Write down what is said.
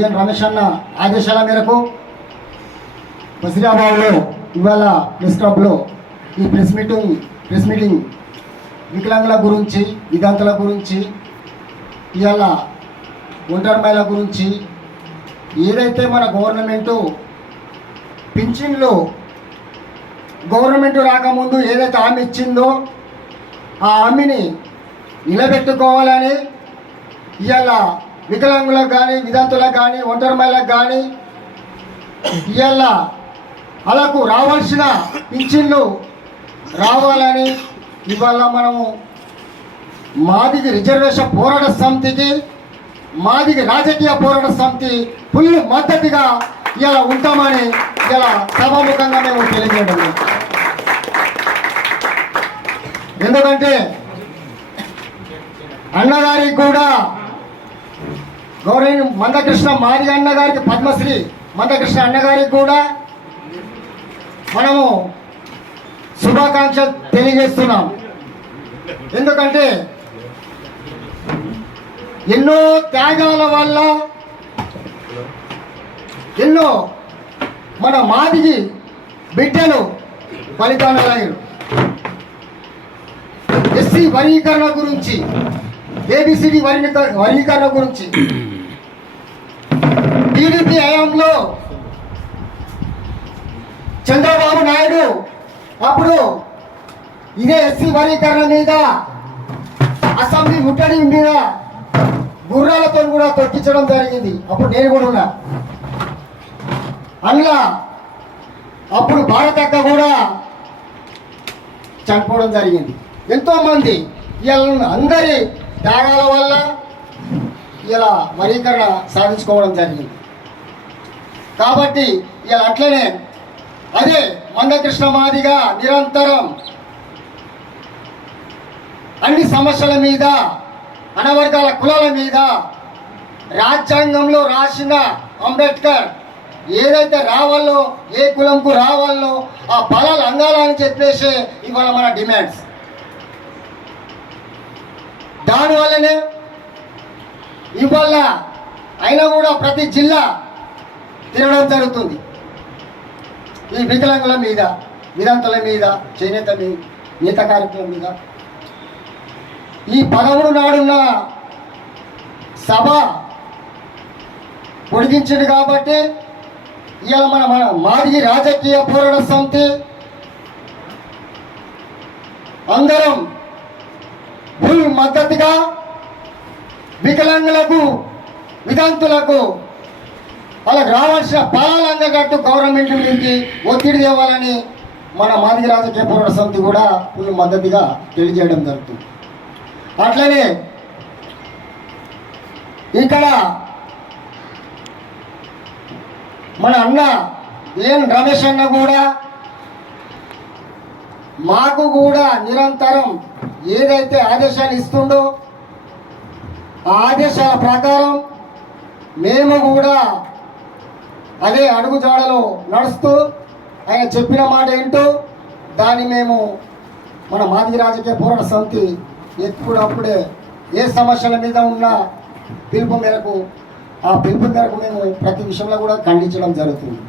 B N Ramesh అన్న ఆదేశాల మేరకు వజీరాబాద్లో ఇవాళ ప్రెస్ క్లబ్లో ఈ ప్రెస్ మీటింగ్ ప్రెస్ మీటింగ్ వికలాంగుల గురించి విధాంతుల గురించి ఇవాళ ఒంటరి గురించి ఏదైతే మన గవర్నమెంటు పింఛన్లు గవర్నమెంట్ రాకముందు ఏదైతే హామీ ఇచ్చిందో ఆ హామీని నిలబెట్టుకోవాలని ఇవాళ వికలాంగులకు కానీ విధంతులకు కానీ ఒంటరి మహిళలకు కానీ ఇవాళ అలాకు రావాల్సిన పింఛన్లు రావాలని ఇవాళ మనము మాదిగి రిజర్వేషన్ పోరాట సమితికి మాదిగి రాజకీయ పోరాట సమితి ఫుల్ మద్దతుగా ఇలా ఉంటామని ఇలా సభాముఖంగా మేము తెలియజేయడం ఎందుకంటే అన్నగారికి కూడా గౌరవ మందకృష్ణ మాదిగ అన్నగారికి పద్మశ్రీ మందకృష్ణ అన్నగారికి కూడా మనము శుభాకాంక్ష తెలియజేస్తున్నాం. ఎందుకంటే ఎన్నో త్యాగాల వల్ల ఎన్నో మన మాదిగి బిడ్డలు బలిదానాలయ్యారు. ఎస్సీ వర్గీకరణ గురించి ఏబిసిడి వర్గీకరణ వర్గీకరణ గురించి. టీడీపీ హయాంలో చంద్రబాబు నాయుడు అప్పుడు ఇదే ఎస్సీ వర్గీకరణ మీద అసెంబ్లీ ముట్టడి మీద గుర్రాలతో కూడా తొక్కించడం జరిగింది. అప్పుడు నేను కూడా ఉన్నా. అందులో అప్పుడు భారతక్క కూడా చనిపోవడం జరిగింది. ఎంతోమంది వీళ్ళ అందరి త్యాగాల వల్ల ఇలా వర్గీకరణ సాధించుకోవడం జరిగింది. కాబట్టి ఇలా అట్లనే అదే మందకృష్ణ మాదిగా నిరంతరం అన్ని సమస్యల మీద అనవర్గాల కులాల మీద రాజ్యాంగంలో రాసిన అంబేద్కర్ ఏదైతే రావాలో ఏ కులంకు రావాలో ఆ ఫలాలు అందాలని చెప్పేసి ఇవాళ మన డిమాండ్స్. దానివల్లనే ఇవాళ అయినా కూడా ప్రతి జిల్లా తిరగడం జరుగుతుంది. ఈ వికలాంగుల మీద విధాంతుల మీద చేనేత మీద నేత కార్యక్రమం మీద. ఈ పదవుడు నాడున్న సభ పొడిగించింది కాబట్టి ఇవాళ మన మన మాది రాజకీయ పోరాట సమితి. అందరం మద్దతుగా వికలాంగులకు విధాంతులకు వాళ్ళకి రావాల్సిన పాలన అందగట్టు గవర్నమెంట్ నుంచి ఒత్తిడి తేవాలని మన మాదిగ రాజకీయ పోరాట సమితి కూడా ఫుల్ మద్దతుగా తెలియజేయడం జరుగుతుంది. అట్లనే ఇక్కడ మన అన్న ఏం రమేష్ అన్న కూడా మాకు కూడా నిరంతరం ఏదైతే ఆదేశాలు ఇస్తుండో ఆ ఆదేశాల ప్రకారం మేము కూడా అదే అడుగుజాడలో నడుస్తూ ఆయన చెప్పిన మాట ఏంటో దాన్ని మేము మన మాజీ రాజకీయ పోరాట సమితి ఎప్పుడప్పుడే ఏ సమస్యల మీద ఉన్న పిలుపు మేరకు ఆ పిలుపు మేరకు మేము ప్రతి విషయంలో కూడా ఖండించడం జరుగుతుంది.